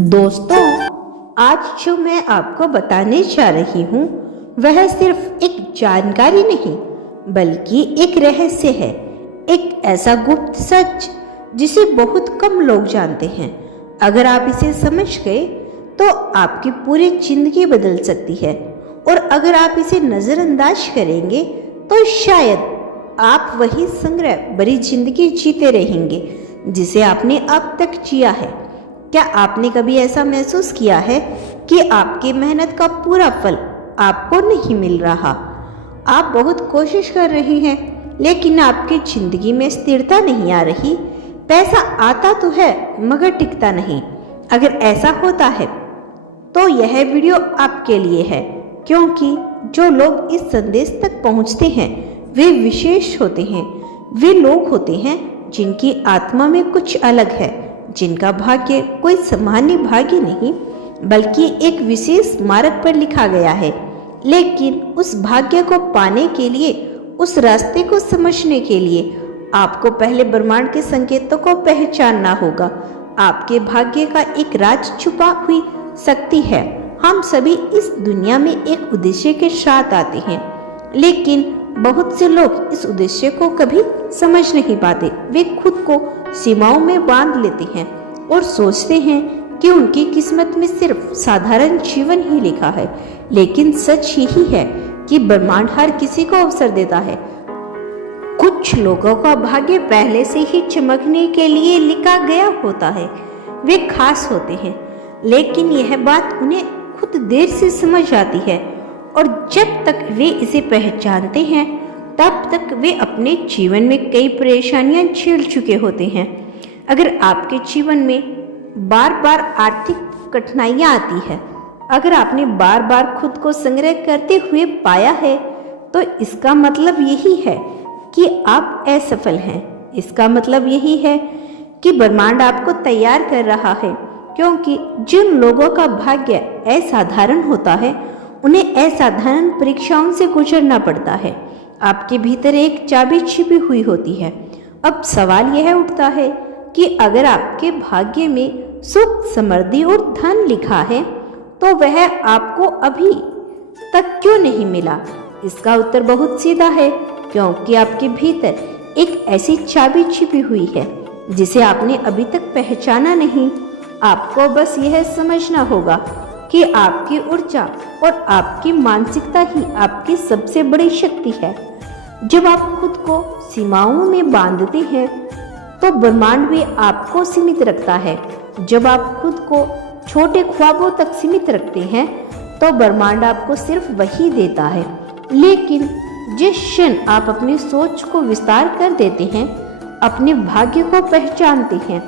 दोस्तों, आज जो मैं आपको बताने जा रही हूँ वह सिर्फ एक जानकारी नहीं बल्कि एक रहस्य है। एक ऐसा गुप्त सच जिसे बहुत कम लोग जानते हैं। अगर आप इसे समझ गए तो आपकी पूरी जिंदगी बदल सकती है, और अगर आप इसे नज़रअंदाज करेंगे तो शायद आप वही संग्रह भरी जिंदगी जीते रहेंगे जिसे आपने अब तक जिया है। क्या आपने कभी ऐसा महसूस किया है कि आपकी मेहनत का पूरा फल आपको नहीं मिल रहा? आप बहुत कोशिश कर रहे हैं लेकिन आपकी जिंदगी में स्थिरता नहीं आ रही। पैसा आता तो है मगर टिकता नहीं। अगर ऐसा होता है तो यह वीडियो आपके लिए है, क्योंकि जो लोग इस संदेश तक पहुंचते हैं वे विशेष होते हैं। वे लोग होते हैं जिनकी आत्मा में कुछ अलग है, जिनका भाग्य कोई सामान्य भाग्य नहीं बल्कि एक विशेष मार्ग पर लिखा गया है। लेकिन उस भाग्य को पाने के लिए, उस रास्ते को समझने के लिए आपको पहले ब्रह्मांड के संकेतों को पहचानना होगा। आपके भाग्य का एक राज छुपा हुई शक्ति है। हम सभी इस दुनिया में एक उद्देश्य के साथ आते हैं, लेकिन बहुत से लोग इस उद्देश्य को कभी समझ नहीं पाते। वे खुद को सीमाओं में बांध लेते हैं और सोचते हैं कि उनकी किस्मत में सिर्फ साधारण जीवन ही लिखा है। लेकिन सच यही है कि ब्रह्मांड हर किसी को अवसर देता है। कुछ लोगों का भाग्य पहले से ही चमकने के लिए लिखा गया होता है। वे खास होते हैं, लेकिन यह बात उन्हें खुद देर से समझ आती है, और जब तक वे इसे पहचानते हैं तब तक वे अपने जीवन में कई परेशानियां झेल चुके होते हैं। अगर आपके जीवन में बार बार आर्थिक कठिनाइयां आती है, अगर आपने बार बार खुद को संग्रह करते हुए पाया है, तो इसका मतलब यही है कि आप असफल हैं। इसका मतलब यही है कि ब्रह्मांड आपको तैयार कर रहा है, क्योंकि जिन लोगों का भाग्य असाधारण होता है उन्हें असाधारण परीक्षाओं से गुजरना पड़ता है। आपके भीतर एक चाबी छिपी हुई होती है। अब सवाल यह उठता है कि अगर आपके भाग्य में सुख, समृद्धि और धन लिखा है तो वह आपको अभी तक क्यों नहीं मिला? इसका उत्तर बहुत सीधा है, क्योंकि आपके भीतर एक ऐसी चाबी छिपी हुई है जिसे आपने अभी तक पहचाना नहीं। आपको बस यह समझना होगा कि आपकी ऊर्जा और आपकी मानसिकता ही आपकी सबसे बड़ी शक्ति है। जब आप खुद को सीमाओं में बांधते हैं तो ब्रह्मांड भी आपको सीमित रखता है। जब आप खुद को छोटे ख्वाबों तक सीमित रखते हैं तो ब्रह्मांड आपको सिर्फ वही देता है। लेकिन जिस क्षण आप अपनी सोच को विस्तार कर देते हैं, अपने भाग्य को पहचानते हैं,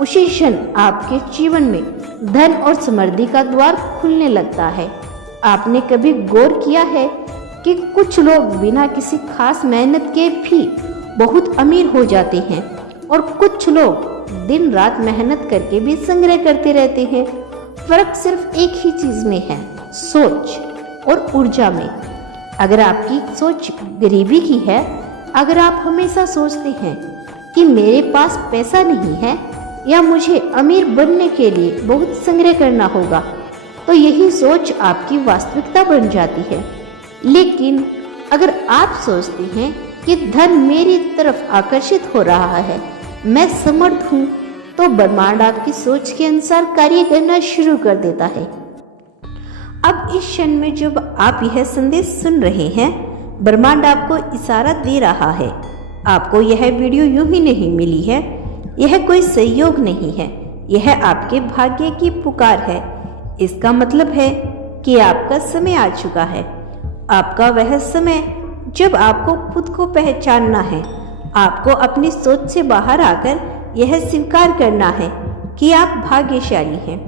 उसी क्षण आपके जीवन में धन और समृद्धि का द्वार खुलने लगता है। आपने कभी गौर किया है कि कुछ लोग बिना किसी खास मेहनत के भी बहुत अमीर हो जाते हैं, और कुछ लोग दिन रात मेहनत करके भी संग्रह करते रहते हैं। फर्क सिर्फ एक ही चीज में है, सोच और ऊर्जा में। अगर आपकी सोच गरीबी की है, अगर आप हमेशा सोचते हैं कि मेरे पास पैसा नहीं है या मुझे अमीर बनने के लिए बहुत संग्रह करना होगा, तो यही सोच आपकी वास्तविकता बन जाती है। लेकिन अगर आप सोचते हैं कि धन मेरी तरफ आकर्षित हो रहा है, मैं समर्थ हूँ, तो ब्रह्मांड आपकी सोच के अनुसार कार्य करना शुरू कर देता है। अब इस क्षण में जब आप यह संदेश सुन रहे हैं, ब्रह्मांड आपको इशारा दे रहा है। आपको यह वीडियो यूं ही नहीं मिली है, यह कोई संयोग नहीं है, यह आपके भाग्य की पुकार है। इसका मतलब है कि आपका समय आ चुका है। आपका वह समय जब आपको खुद को पहचानना है। आपको अपनी सोच से बाहर आकर यह स्वीकार करना है कि आप भाग्यशाली हैं,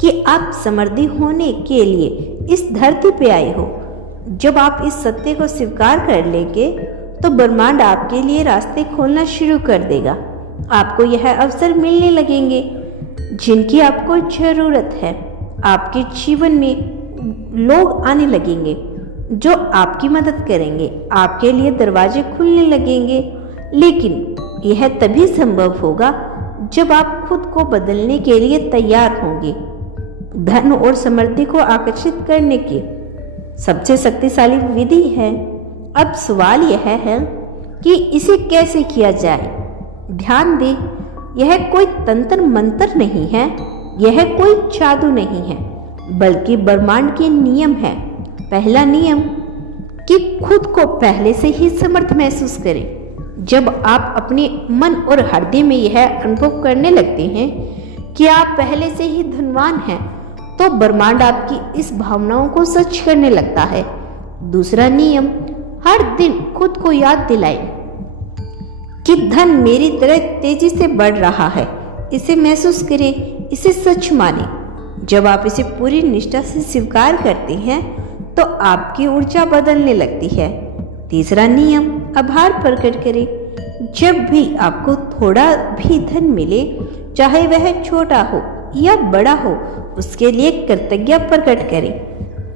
कि आप समृद्धि होने के लिए इस धरती पे आए हो। जब आप इस सत्य को स्वीकार कर लेंगे तो ब्रह्मांड आपके लिए रास्ते खोलना शुरू कर देगा। आपको यह अवसर मिलने लगेंगे जिनकी आपको जरूरत है। आपके जीवन में लोग आने लगेंगे जो आपकी मदद करेंगे, आपके लिए दरवाजे खुलने लगेंगे। लेकिन यह तभी संभव होगा जब आप खुद को बदलने के लिए तैयार होंगे। धन और समृद्धि को आकर्षित करने की सबसे शक्तिशाली विधि है। अब सवाल यह है कि इसे कैसे किया जाए। ध्यान दें, यह कोई तंत्र मंत्र नहीं है, यह कोई जादू नहीं है, बल्कि ब्रह्मांड के नियम है। पहला नियम कि खुद को पहले से ही समर्थ महसूस करें। जब आप अपने मन और हृदय में यह अनुभव करने लगते हैं कि आप पहले से ही धनवान हैं, तो ब्रह्मांड आपकी इस भावनाओं को सच करने लगता है। दूसरा नियम, हर दिन खुद को याद दिलाएं कि धन मेरी तरह तेजी से बढ़ रहा है। इसे महसूस करें, इसे सच मानें। जब आप इसे पूरी निष्ठा से स्वीकार करते हैं तो आपकी ऊर्जा बदलने लगती है। तीसरा नियम, आभार प्रकट करें। जब भी आपको थोड़ा भी धन मिले, चाहे वह छोटा हो या बड़ा हो, उसके लिए कृतज्ञता प्रकट करें।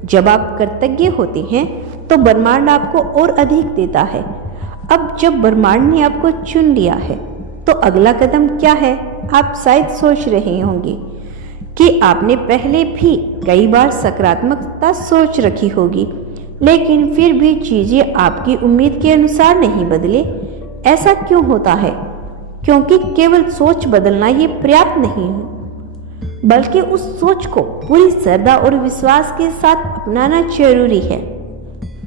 जब आप कृतज्ञ होते हैं तो ब्रह्मांड आपको और अधिक देता है। अब जब ब्रह्मांड ने आपको चुन लिया है तो अगला कदम क्या है? आप शायद सोच रहे होंगे कि आपने पहले भी कई बार सकारात्मकता सोच रखी होगी, लेकिन फिर भी चीजें आपकी उम्मीद के अनुसार नहीं बदले। ऐसा क्यों होता है? क्योंकि केवल सोच बदलना ये पर्याप्त नहीं है, बल्कि उस सोच को पूरी श्रद्धा और विश्वास के साथ अपनाना जरूरी है।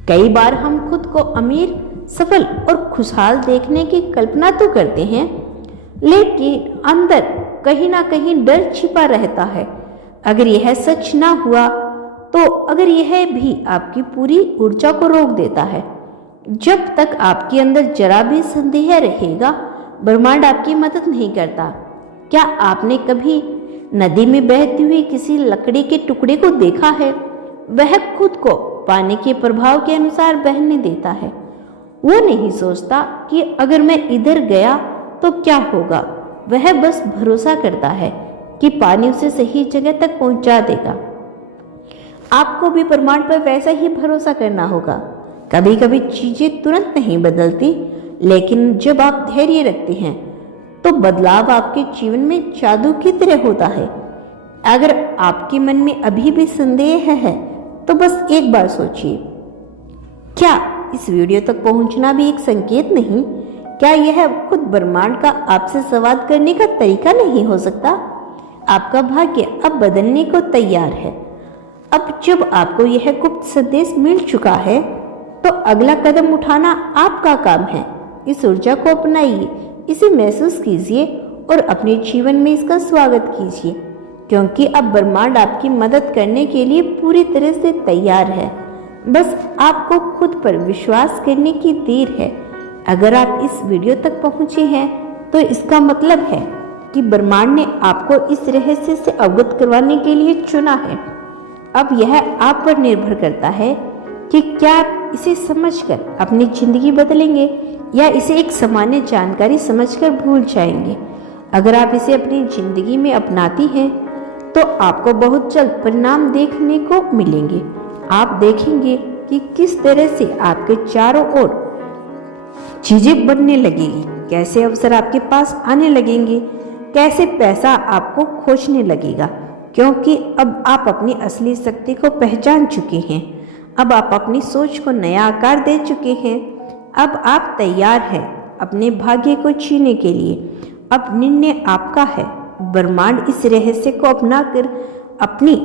कई बार हम खुद को अमीर, सफल और खुशहाल देखने की कल्पना तो करते हैं, लेकिन अंदर कहीं ना कहीं डर छिपा रहता है। अगर यह सच ना हुआ तो अगर यह भी आपकी पूरी ऊर्जा को रोक देता है। जब तक आपके अंदर जरा भी संदेह रहेगा, ब्रह्मांड आपकी मदद नहीं करता। क्या आपने कभी नदी में बहती हुई किसी लकड़ी के टुकड़े को देखा है? वह खुद को पानी के प्रभाव के अनुसार बहने देता है। वो नहीं सोचता कि अगर मैं इधर गया तो क्या होगा। वह बस भरोसा करता है कि पानी उसे सही जगह तक पहुंचा देगा। आपको भी ब्रह्मांड पर वैसा ही भरोसा करना होगा। कभी कभी चीजें तुरंत नहीं बदलती, लेकिन जब आप धैर्य रखते हैं तो बदलाव आपके जीवन में जादू की तरह होता है। अगर आपके मन में अभी भी संदेह है तो बस एक बार सोचिए, क्या इस वीडियो तक पहुंचना भी एक संकेत नहीं? क्या यह खुद ब्रह्मांड का आपसे संवाद करने का तरीका नहीं हो सकता? आपका भाग्य अब बदलने को तैयार है। अब जब आपको यह गुप्त संदेश मिल चुका है तो अगला कदम उठाना आपका काम है। इस ऊर्जा को अपनाइए, इसे महसूस कीजिए और अपने जीवन में इसका स्वागत कीजिए, क्योंकि अब ब्रह्मांड आपकी मदद करने के लिए पूरी तरह से तैयार है। बस आपको खुद पर विश्वास करने की देर है। अगर आप इस वीडियो तक पहुंचे हैं तो इसका मतलब है कि ब्रह्मांड ने आपको इस रहस्य से अवगत करवाने के लिए चुना है। अब यह आप पर निर्भर करता है कि क्या आप इसे समझकर अपनी जिंदगी बदलेंगे या इसे एक सामान्य जानकारी समझकर भूल जाएंगे। अगर आप इसे अपनी जिंदगी में अपनाती हैं तो आपको बहुत जल्द परिणाम देखने को मिलेंगे। आप देखेंगे कि किस तरह से आपके चारों ओर चीजें बनने लगेगी, कैसे अवसर आपके पास आने लगेंगे, कैसे पैसा आपको खोजने लगेगा, क्योंकि अब आप अपनी असली शक्ति को पहचान चुके हैं। अब आप अपनी सोच को नया आकार दे चुके हैं। अब आप तैयार हैं अपने भाग्य को जीने के लिए। अब निर्णय आपका है। ब्रह्मांड इस रहस्य को अपनाकर अपनी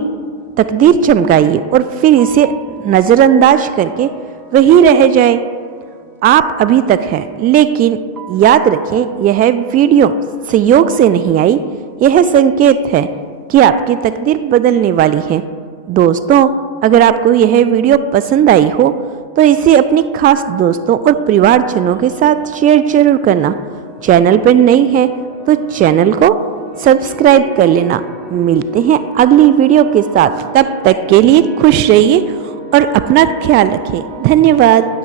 तकदीर चमकाइए और फिर इसे नजरअंदाज करके वही रह जाए। आप अभी तक हैं, लेकिन याद रखें यह वीडियो संयोग से नहीं आई, यह संकेत है कि आपकी तकदीर बदलने वाली है। दोस्तों, अगर आपको यह वीडियो पसंद आई हो तो इसे अपनी खास दोस्तों और परिवारजनों के साथ शेयर जरूर करना। चैनल पर नई है तो चैनल को सब्सक्राइब कर लेना। मिलते हैं अगली वीडियो के साथ, तब तक के लिए खुश रहिए और अपना ख्याल रखें। धन्यवाद।